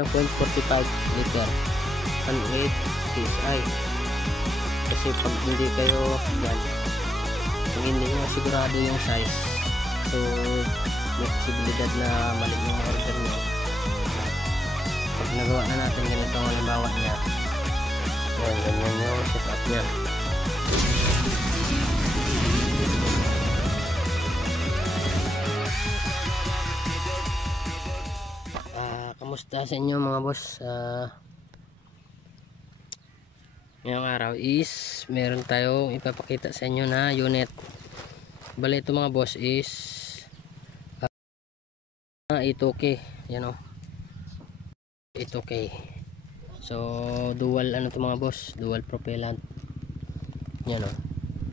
0.45 liter 1.8 PSI. Kasi pag hindi kayo yan, pag hindi nyo sigurado yung size, so may posibilidad na mali yung order nyo. Pag nagawa na natin ganito ang halimbawa niya, yan, ganyan yung setup nya. Kamusta sa inyo mga boss? Ngayong araw is meron tayong ipapakita sa inyo na unit. Bali ito mga boss is 8K, yan o, 8K. So dual ano to mga boss, dual propellant, yan o.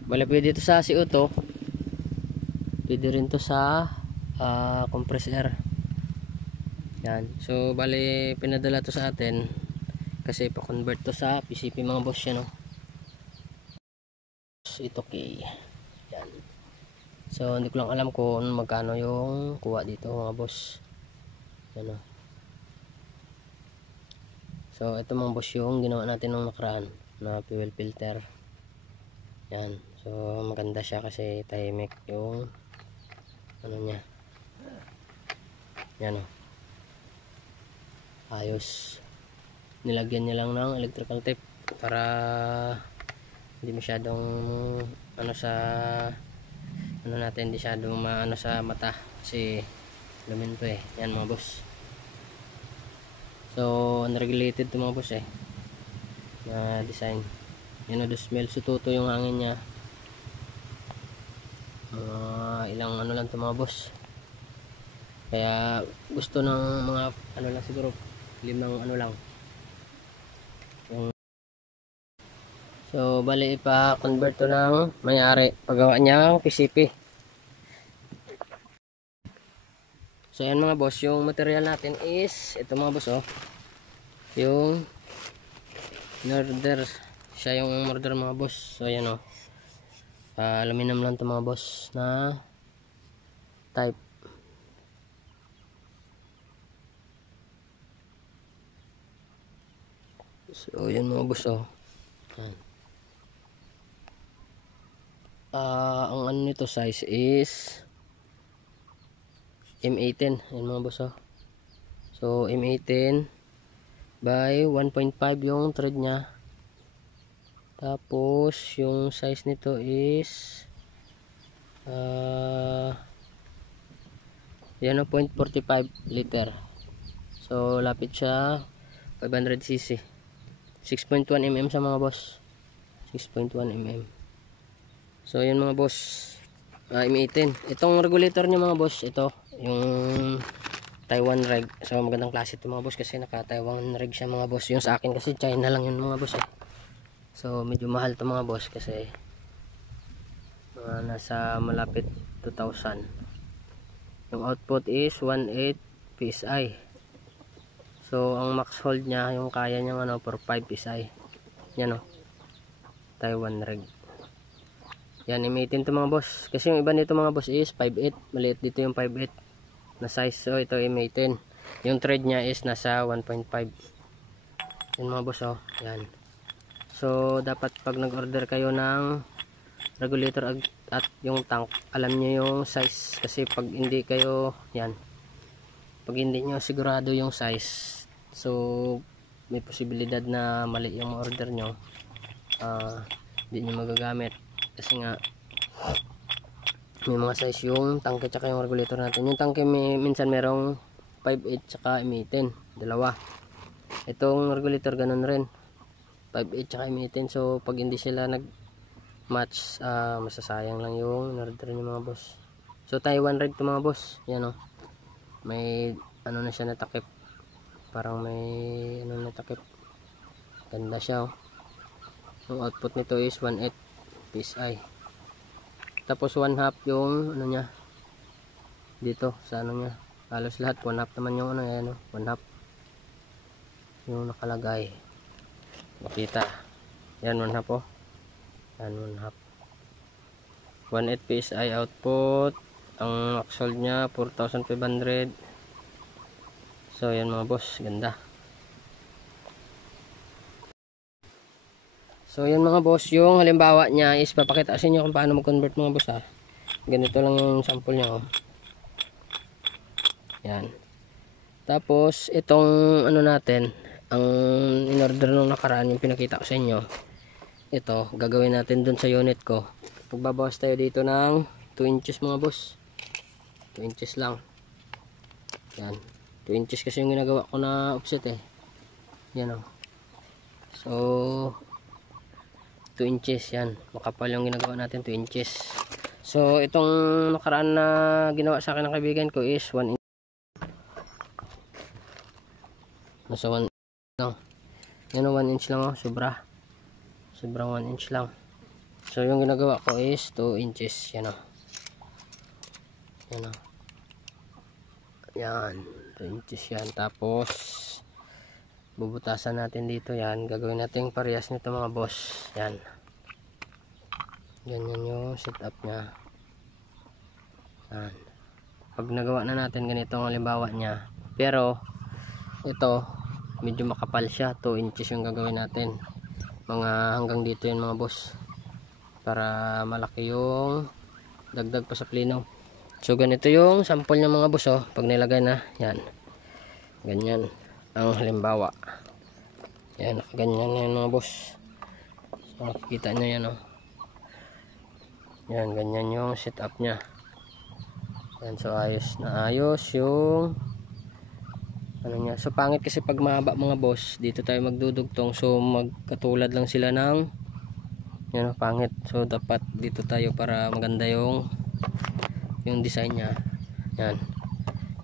Bali pwede ito sa CO2, pwede rin to sa compressed air. Yan. So bali pinadala to sa atin kasi pa-convert to sa PCP mga boss yan, no. Ito kay. Yan. So hindi ko lang alam kung magkano yung kuha dito mga boss. Yan, no. So ito mga boss yung ginawa natin nung nakaraan na fuel filter. Yan. So maganda siya kasi Timex yung ano niya. Yan, no. Ayos, nilagyan niya lang ng electrical tape para hindi masyadong ano sa ano natin, hindi masyadong maano sa mata kasi lumin to eh. Yan mga boss, so unregulated to mga boss eh na design. Yan o, smell sututo yung hangin nya. Ilang ano lang to mga boss, kaya gusto ng mga ano lang siguro 5 ano lang yung. So bali ipa-convert to ng may-ari paggawa niya ng PCP. So yan mga boss, yung material natin is ito mga boss, oh, yung order siya, yung order mga boss. So yan, oh, aluminum lang to mga boss na type. So yun mga boss, oh. Yan. Ang ano nito size is M18. Yan mga boss, oh. So M18 by 1.5 yung thread nya. Tapos yung size nito is yan, 0.45 liter. So lapit siya 500cc, 6.1 mm sa mga boss, 6.1 mm. So yan mga boss, M18. Itong regulator niya mga boss, ito yung Taiwan reg. So magandang klase ito mga boss kasi naka Taiwan reg siya mga boss. Yung sa akin kasi China lang yun mga boss eh. So medyo mahal to mga boss kasi nasa malapit 2,000. Yung output is 1.8 PSI. So ang max hold niya, yung kaya niya ano, for 5 PSI. Yan, oh, Taiwan reg. Yan, M18 to mga boss. Kasi yung iba nito mga boss is 5.8. Maliit dito yung 5.8 na size. So ito M18. Yung thread niya is nasa 1.5. Yan mga boss, oh. Yan. So dapat pag nag-order kayo ng regulator at yung tank, alam niyo yung size. Kasi pag hindi kayo, yan, pag hindi nyo sigurado yung size, so may posibilidad na mali yung order nyo, hindi nyo magagamit. Kasi nga may mga size yung tangke tsaka yung regulator natin. Yung tangke minsan merong 5.8 tsaka M18, dalawa. Itong regulator ganun rin, 5.8 tsaka M18. So pag hindi sila nag match, masasayang lang yung order nyo mga boss. So Taiwan reg to mga boss. Yan, oh, may ano na siya natakip, parang may ano natakip, ganda siya, oh. Yung output nito is 1.8 PSI. Tapos 1/2 yung ano nya dito sa ano nya, halos lahat 1/2 naman yung ano, yan, 1/2 yung nakalagay, makita yan, 1/2, oh, yan, 1/2 1.8 PSI output. Ang max hold nya 4,500. So yan mga boss, ganda. So yan mga boss, yung halimbawa niya is papakita sa inyo kung paano mag-convert mga boss ha. Ganito lang yung sample niya oh. Yan. Tapos itong ano natin, ang in-order nung nakaraan yung pinakita ko sa inyo. Ito, gagawin natin dun sa unit ko. Magbabawas tayo dito ng 2 inches mga boss. 2 inches lang. Yan. 2 inches kasi yung ginagawa ko na offset eh. Yan oh. So 2 inches yan, makapal yung ginagawa natin, 2 inches. So itong nakaraan na ginawa sa akin ng kaibigan ko is 1 inch. Nasa 1 lang yan, 1 inch lang oh, sobrang 1 inch lang. So yung ginagawa ko is 2 inches. Yan oh. Yan oh. Yan 2 inches yan. Tapos bubutasan natin dito yan. Gagawin natin parehas nito mga boss. Yan. Ganyan yung setup nya. Yan. Pag nagawa na natin ganito ang halimbawa nya. Pero ito medyo makapal siya. 2 inches yung gagawin natin. Mga hanggang dito yun mga boss. Para malaki yung dagdag pa sa plino. So ganito yung sample nya mga boss oh. Pag nilagay na. Yan. Ganyan ang halimbawa. Yan, ganyan yan mga boss. So makikita nyo yan oh. Yan, ganyan yung setup nya. Yan, so ayos na ayos yung ano nya. So pangit kasi pag mahaba mga boss, dito tayo magdudugtong. So magkatulad lang sila ng yan oh, pangit. So dapat dito tayo para maganda yung design nya. Yan.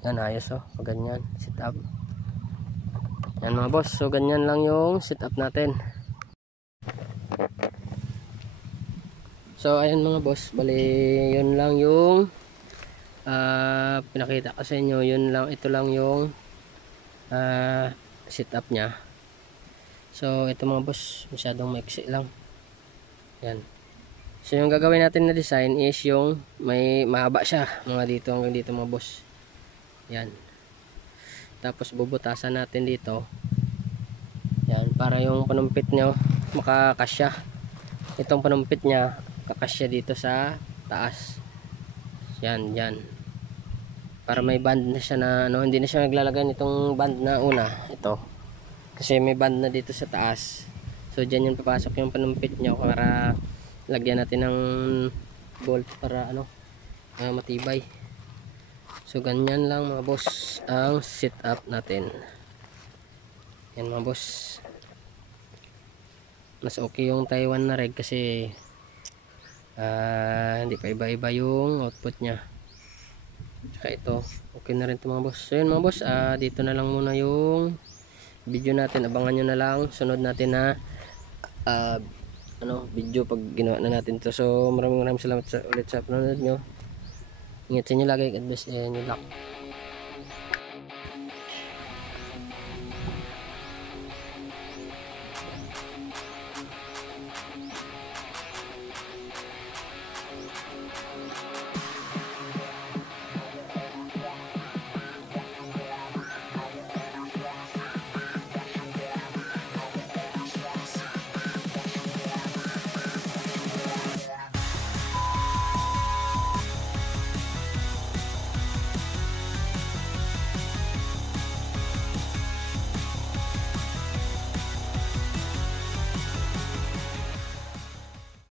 Yan, ayos oh. Ganyan setup. Yan mga boss, so ganyan lang yung setup natin. So ayan mga boss, bali yun lang yung pinakita ko sa inyo. Yun lang, ito lang yung setup nya. So ito mga boss, masyadong maiksi lang. Yan. So yung gagawin natin na design is yung may mahaba siya, mga dito hanggang dito mga boss. Yan. Tapos bubutasan natin dito. Yan, para yung panumpit nyo makakasya. Itong panumpit nya kakasya dito sa taas. Yan, yan. Para may band na siya na ano, hindi na siya naglalagay nitong band na una. Ito. Kasi may band na dito sa taas. So dyan yung papasok yung panumpit nyo para lagyan natin ng bolt para ano, matibay. So ganyan lang mga boss ang setup natin. Yan mga boss. Mas okay yung Taiwan na rig kasi hindi pa iba-iba yung output nya. Saka ito, okay na rin ito mga boss. So yun mga boss, dito na lang muna yung video natin. Abangan nyo na lang sunod natin na video pag ginawa na natin ito. So maraming salamat ulit sa panonood nyo. Ingat sa inyo lagi. God bless and good luck.